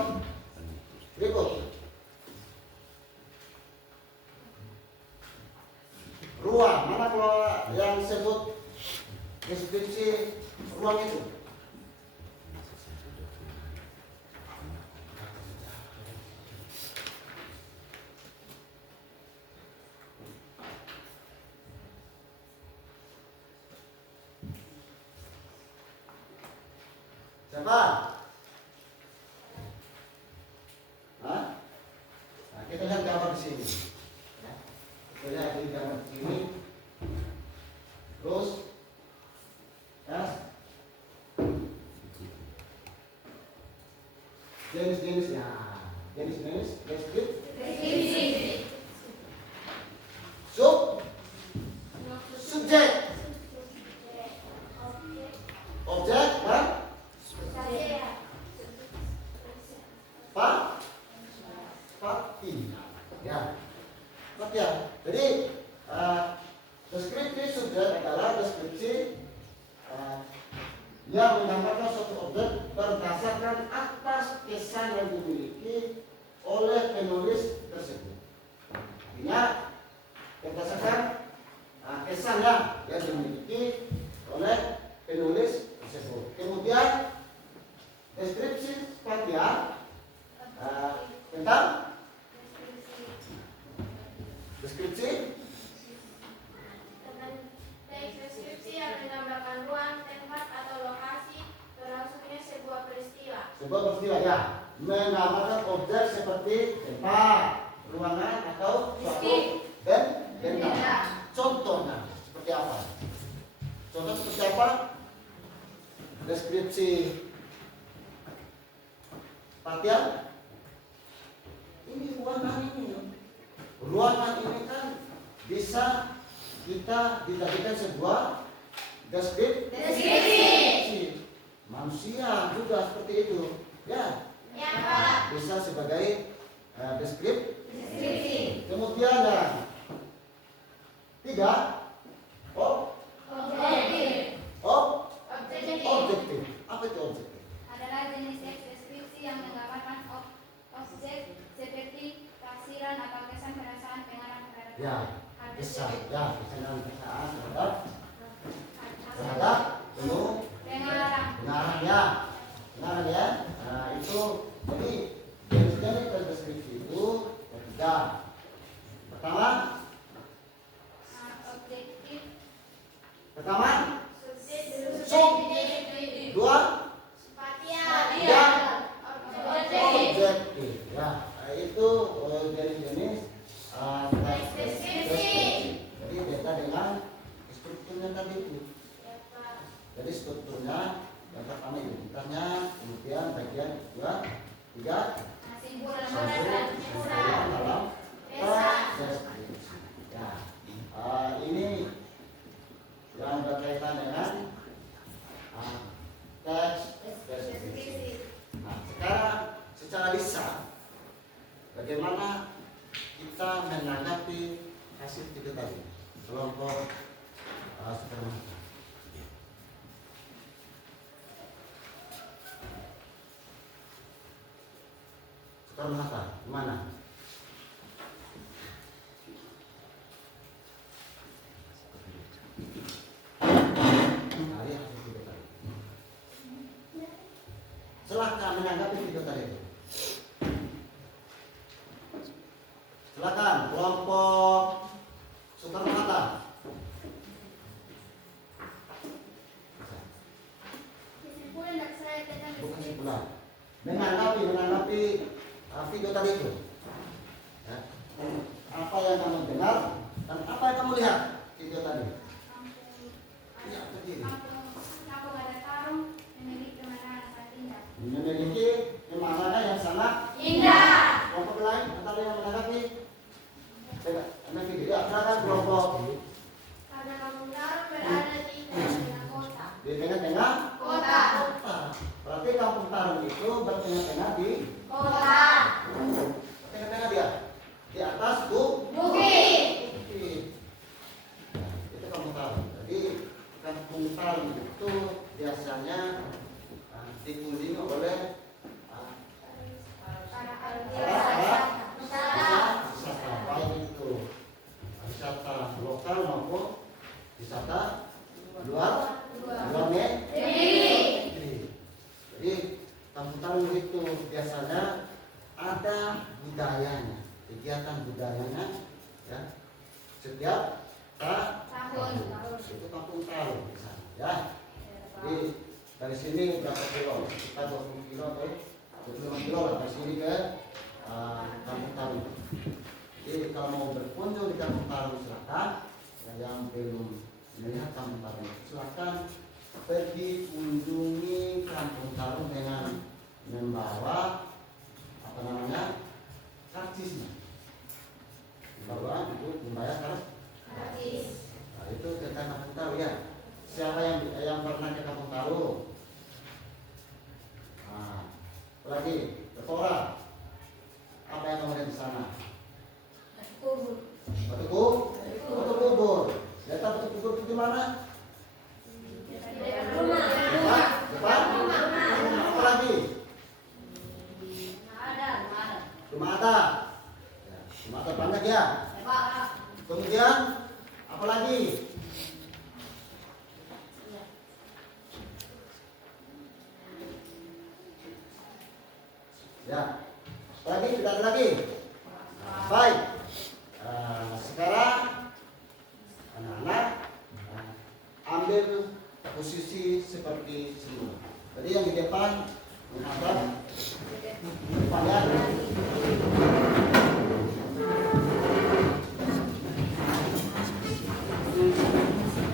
berikut. Ruang, mana kalau yang sebut deskripsi ruang itu? Siapa? Hah? Nah, kita lihat gambar di sini. Ya. Kita lihat di gambar di sini. Terus, ya. Jenis-jenisnya. Jenis-jenis deskripsi. Subjek. Objek dan fakti. Ya. Ya. Jadi deskripsi subjek adalah deskripsi yang menggambarkan suatu objek berdasarkan atas kesan yang dimiliki oleh penulis tersebut. Artinya berdasarkan kesan yang dimiliki oleh penulis tersebut. Kemudian deskripsi spasial tentang deskripsi Teks deskripsi yang menggambarkan ruang, tempat atau lokasi berlangsungnya sebuah peristiwa. sebuah peristiwa, ya, menggambarkan objek seperti tempat, ruangan atau suatu benda. Contohnya seperti apa? Contoh seperti apa? Deskripsi spasial. Ini ruangan ini. Ruangan ini kan bisa kita dijadikan sebuah deskripsi. Manusia juga seperti itu, ya. Ya, Pak. Bisa sebagai deskripsi. Kemudian tiga, Objektif. objektif. Apa itu objektif? Adalah jenis teks deskripsi yang menggambarkan objek seperti tafsiran atau kesan perasaan pengarang terhadap Ya, hal kesan, tersebut. ya, kesan dan perasaan terhadap pengarang ya. Pengarang ya. Nah, itu jadi jenis deskripsi itu ketiga. Pertama, Objektif. pertama, Subjektif. dua, Spasial. tiga, Objektif. objektif. Ya, itu jenis-jenis teks deskripsi. Jadi beda dengan strukturnya tadi itu. Jadi strukturnya yang pertama identitasnya, kemudian bagian kedua, tiga, Simpulan kesimpulan dalam teks deskripsi. Ya, ini yang berkaitan dengan teks deskripsi. Nah, sekarang secara lisan, bagaimana kita menanggapi hasil itu tadi? Kelompok Soekarno. Soekarno Hatta, gimana? menanggapi video tadi itu? Silakan kelompok Soekarno Hatta. Kesimpulan yang saya tentang Bukan kesimpulan. Menanggapi video tadi itu. Ya. Apa yang kamu dengar dan apa yang kamu lihat video tadi? Ya, berdiri. Kampung Adat Tarung memiliki pemandangan yang sangat indah. Memiliki pemandangan yang sangat indah. Kelompok lain antara yang menanggapi video. Ya, silakan kelompok Karena Kampung Tarung berada di tengah-tengah kota. di tengah-tengah Kota. kota. Berarti Kampung Tarung itu bertengah-tengah di Kota. tengah-tengah dia. Di atas bukit. Bukit. Itu Kampung Tarung. Jadi Kampung Tarung itu biasanya dikunjungi oleh wisata, baik itu wisata lokal maupun wisata luar negeri. Jadi Kampung Tarung itu biasanya ada budayanya, kegiatan budayanya, ya, setiap tahun. Itu Kampung Tarung misalnya, ya. Jadi dari sini berapa kilo? Kita 20 kilo atau 25 kilo lah dari sini ke Kampung Tarung. Jadi kalau mau berkunjung di Kampung Tarung silakan. Yang belum melihat Kampung Tarung silakan pergi kunjungi Kampung Tarung dengan membawa karcisnya. Membawa itu membayar karcis. Nah, itu tentang Kampung Tarung ya. Siapa yang pernah ke Kampung Tarung? Nah, lagi Tora. Apa yang kamu lihat di sana? Batu kubur. Lihat batu kubur itu di mana? Depan. Apa lagi? Rumah ada. Rumah ada banyak ya. Kemudian apa lagi? Ya, lagi tidak ada lagi. Baik. Sekarang anak-anak ambil posisi seperti semula. Jadi yang di depan menghadap depannya.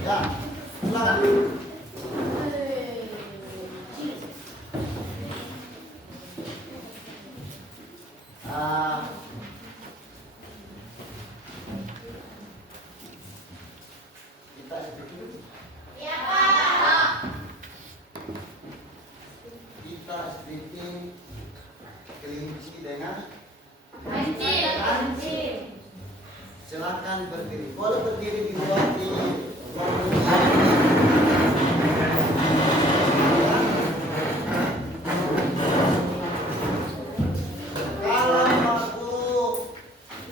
Ya, silakan. Kita sedikit. Ya, Pak. Kita sedikit kelinci dengan Kancil. silakan berdiri. Boleh berdiri di luar di kalau aku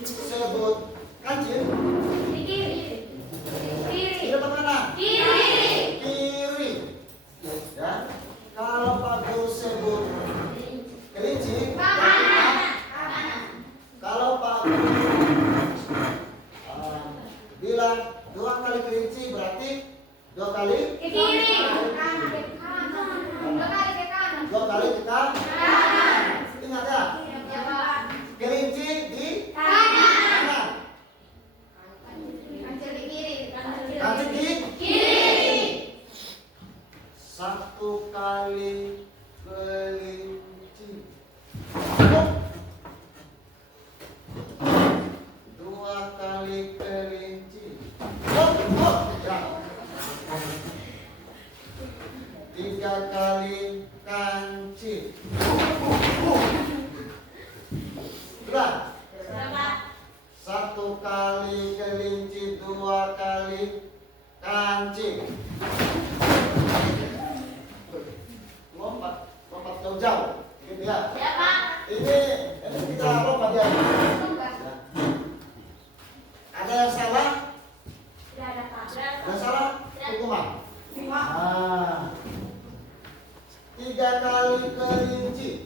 sebut kancil, di depan mana? Kiri. Ya. Kalau aku sebut kelinci, kalau Pak bilang 2 kali kelinci berarti 2 kali Ke kiri. 2 kali ke kanan. Ingat ya, Ya, Pak. kelinci di Kanan. kanan, Kancil di kiri. kancil di Kiri. 1 kali kelinci, 2 kali kelinci, ya. 3 kali kancil. Sudah? 1 kali kelinci, 2 kali kancing. Lompat jauh-jauh, gitu ya. Ya, Pak. Ini kita lompat ya. Ada yang salah? Tidak ada Pak. Ada salah? Hukuman. 3 kali kelinci.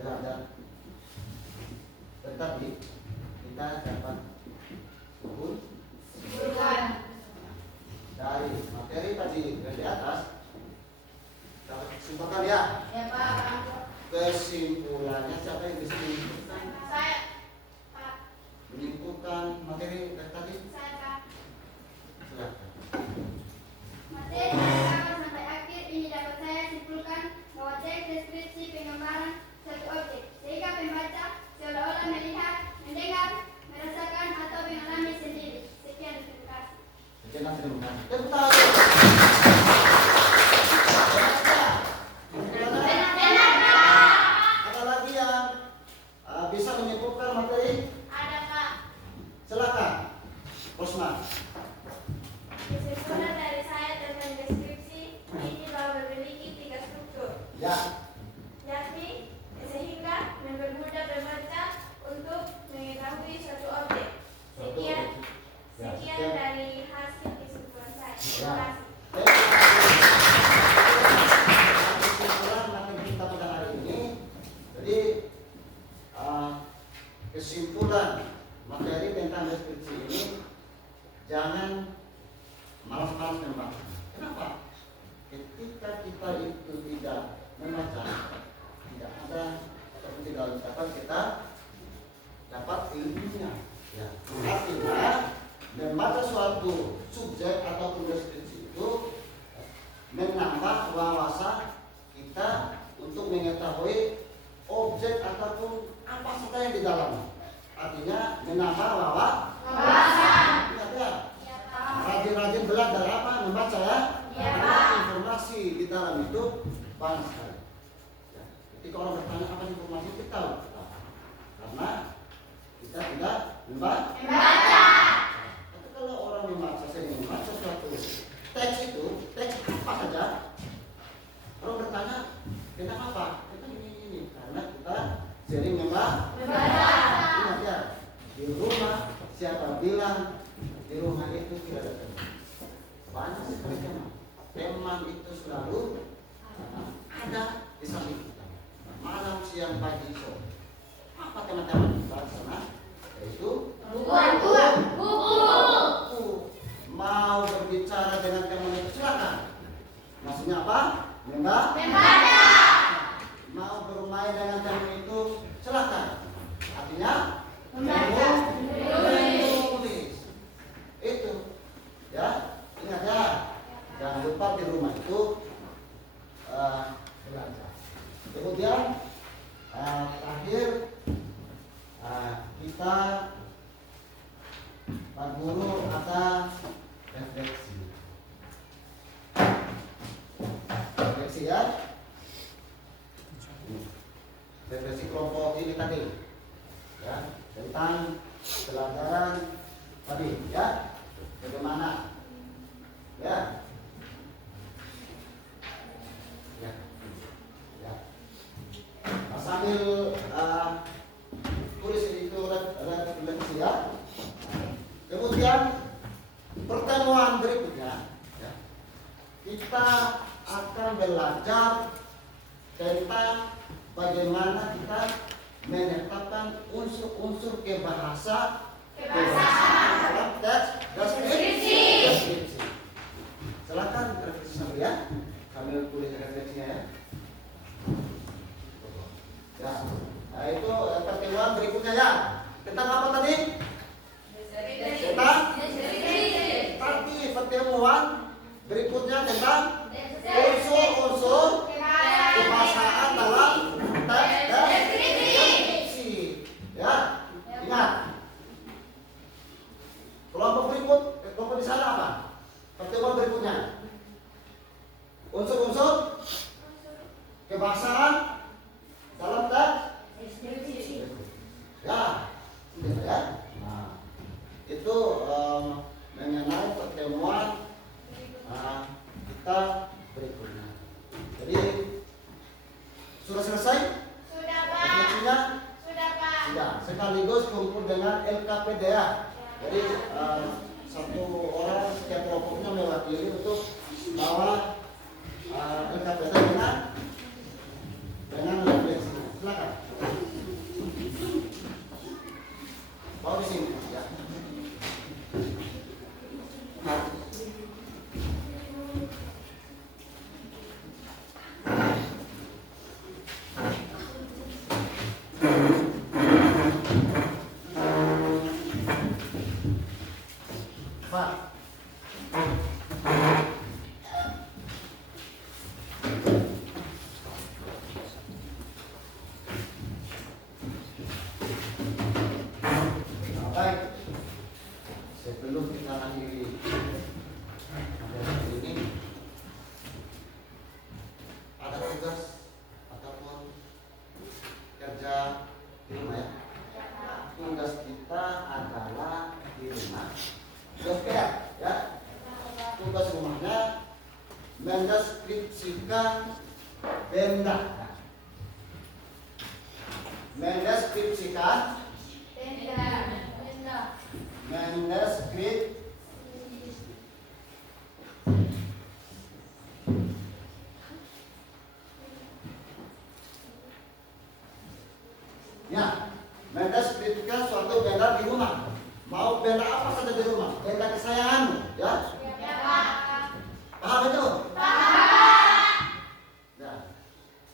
belajar. Tetapi kita dapat dari materi tadi dari atas dapat kesimpulan ya. Ya Pak. Kesimpulannya siapa yang bisa menyimpulkan? Saya Pak. Menyimpulkan materi dari tadi? Saya Pak. Silakan. Materi dari awal sampai akhir ini dapat saya simpulkan bahwa teks deskripsi pengembangan satu objek sehingga pembaca seolah-olah melihat, mendengar, merasakan atau mengalami sendiri. Sekian, terima kasih. Sekian, terima kasih. Tepuk tangan. Ada lagi yang bisa menyimpulkan materi? Ada Pak. Silakan, Rosman. Kesimpulan dari saya tentang deskripsi ini bahwa memiliki 3 struktur, Ya. yakni sehingga mempermudah pembaca untuk mengetahui suatu objek. Sekian dari hasil kesimpulan saya. Terima kasih. Kesimpulan materi kita pada hari ini. Jadi kesimpulan materi tentang deskripsi ini, jangan malas-malas membaca. Kenapa? Ketika kita itu tidak membaca, tidak ada atau tidak dapat kita dapat ilmunya. Ya. Artinya membaca suatu subjek ataupun deskripsi itu menambah wawasan kita untuk mengetahui objek ataupun apa saja yang di dalamnya. Artinya menambah wawasan. Ingat ya? Rajin-rajin belajar apa? Membaca ya? Karena informasi di dalam itu banyak sekali. Ya. Ketika orang bertanya apa informasi kita tahu. Karena kita tidak membaca. Tapi kalau orang membaca, sering membaca suatu teks itu, teks apa saja, orang bertanya, kenapa? Kita ini. Karena kita sering membaca. Ingat ya, di rumah siapa bilang di rumah itu tidak ada teman. Banyak sekali teman. Teman itu selalu ada di samping kita. Malam, siang, pagi, sore. Apa teman-teman kita di sana? Yaitu buku. Mau berbicara dengan teman itu silakan. Maksudnya apa? Membaca. Mau bermain dengan teman itu silakan. Artinya menulis. Itu ya, ingat ya. Jangan lupa di rumah itu belajar. Kemudian terakhir kita Pak Guru ada refleksi. Refleksi ya. Refleksi kelompok ini tadi ya, tentang pelajaran tadi ya. Bagaimana? Ya. Ya. Ya. Nah, sambil tulis itu refleksi ya. Kemudian pertemuan berikutnya ya, kita akan belajar tentang bagaimana kita menetapkan unsur-unsur kebahasaan dalam teks deskripsi. Silakan refleksi sambil ya, sambil tulis refleksinya ya. Ya, nah itu pertemuan berikutnya ya. Tentang apa tadi? Tentang tapi pertemuan berikutnya tentang unsur-unsur kebahasaan dalam teks deskripsi. Ya, ingat. Kelompok di sana apa? Pertemuan berikutnya. Unsur-unsur kebahasaan dalam teks deskripsi. Ya, sudah ya. Nah, itu mengenai pertemuan kita berikutnya. Jadi sudah selesai? Sudah Pak. Refleksinya? Sudah Pak. Sudah. Sekaligus kumpul dengan LKPDA. Jadi satu orang setiap kelompoknya mewakili untuk bawa LKPDA dengan refleksinya. Silakan. Di rumah ya. Tugas kita adalah di rumah. Tugas kita ya. Tugas rumahnya mendeskripsikan benda. Mendeskripsikan mendeskrip ya, mendeskripsikan suatu benda di rumah. Mau benda apa saja di rumah, benda kesayanganmu, ya? Paham itu? Nah,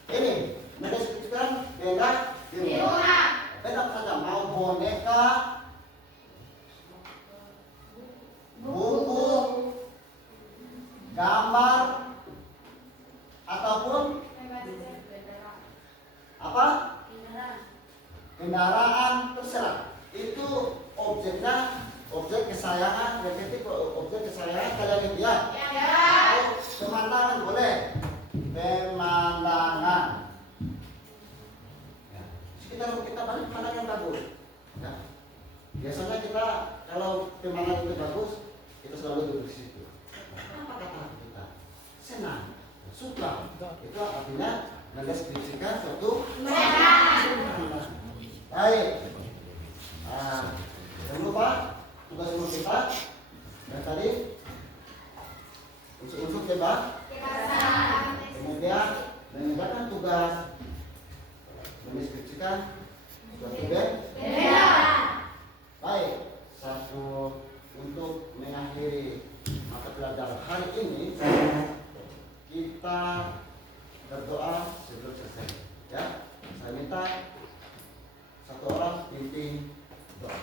ini mendeskripsikan benda di rumah. Benda apa saja, mau boneka, buku, gambar, ataupun apa? Kendaraan, terserah. Itu objeknya, objek kesayangan, objek kesayangan kalian itu ya. Pemandangan boleh, pemandangan. Ya. Kita balik pemandangan yang bagus. Ya. Biasanya kita kalau pemandangan itu bagus, kita selalu duduk di situ. Apa kata kita? Senang, suka. Itu artinya mendeskripsikan suatu pemandangan. Baik. Nah, jangan lupa tugas rumah kita dan tadi unsur-unsur tebak. Kemudian mengerjakan tugas mendeskripsikan suatu benda. Baik, satu untuk mengakhiri mata pelajaran hari ini kita berdoa sebelum selesai. Ya, saya minta satu orang pimpin doa.